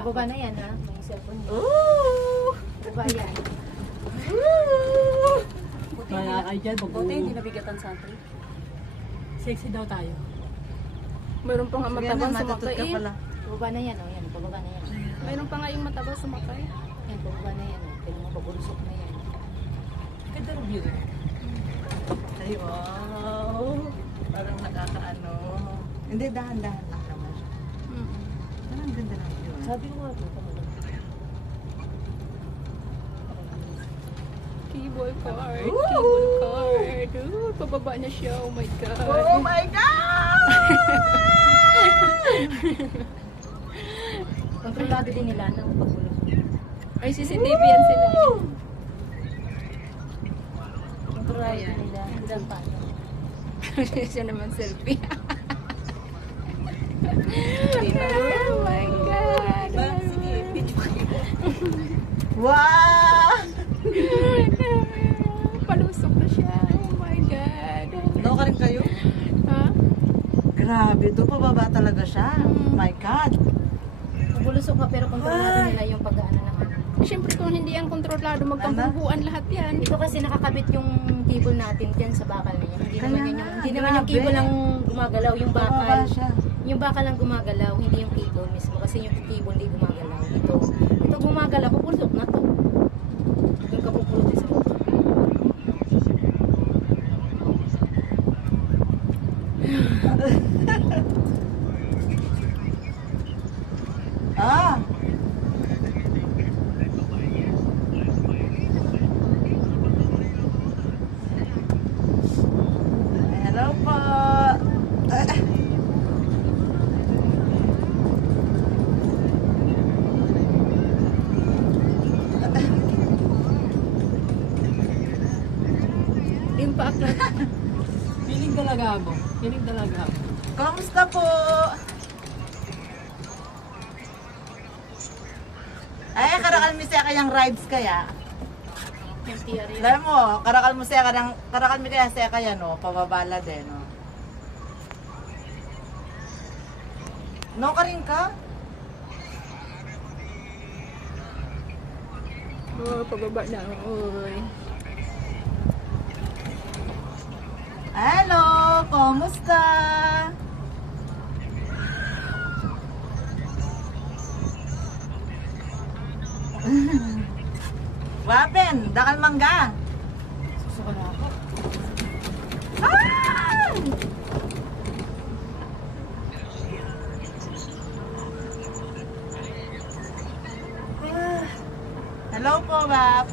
Pababa na yan ha. May cellphone niya. Ooh! Pababa yan. Wala kayo dyan. Buti hindi nabigatan sa atin. Sexy daw tayo. Mayroon pa nga matabang sumakay ka eh. pala. Pababa na yan. Yan. Pababa na yan. Mayroon pa nga yung matabang sumakay. Yan. Pababa na yan. Kaya mga pabulusok na yan. Ganda ng view. Ay, wow. Parang nakakaano. Hindi, dahan-dahan lang naman siya. Parang ganda ng view. Sabi ko nga. Keyboard card. Ooh! Keyboard card. Ooh, pababa na siya. Oh my God. Oh my God! Kontrolado din nila ng pagbulusok. Ay, CCTV yan sila. Kontrolado din nila. Ilan pa. Siya naman selfie. Oh my God. Sige, video kayo. Wow! Palusok na siya. Oh my God. Ano ka rin kayo? Ha? Grabe, ito pababa talaga siya. My God! Pabulusok ka pero kontrolado nila yung pag-ano ng ano. Siyempre kung hindi yan kontrolado, magkampuhuan lahat yan. Ito kasi nakakabit yung cable natin dyan sa bakal niya. Hindi Kaya naman, nga, hindi naman yung grabe. cable lang gumagalaw, yung Pababa bakal. siya. Yung bakal lang gumagalaw, hindi yung cable mismo. Kasi yung cable hindi gumagalaw. Ito gumagalaw, pupulsok na to. Yung kapupulot sa baba. Ah! Hello po! Yung paaklat. Feeling talaga ako. Feeling talaga ako. Kamusta po? Ay, karakal mi siya kayang rides kaya. Yung TR yun. Alam mo, karakal mo siya kayang, karakal mi kaya siya kaya no, pababala din no. No ka rin ka? Oh, pababa na. Uy. Hello, kumusta? Wapen, dakal mangga. Susuka na ako. Ah! Hello po, Bap.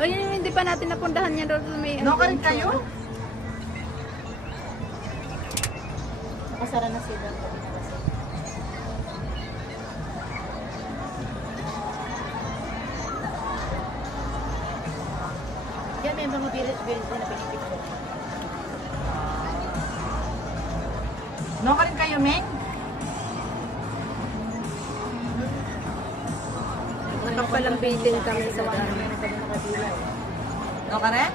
Oh, yun yung hindi pa natin napundahan yan doon sa may... No ka rin kayo? Nakasara na sila. Pwede na kasi. Yan, may mga birit na pinipicture. No ka rin kayo, Meng? Nakapalambitin kami sa Sa daan. meron kami nakabila. No ka rin?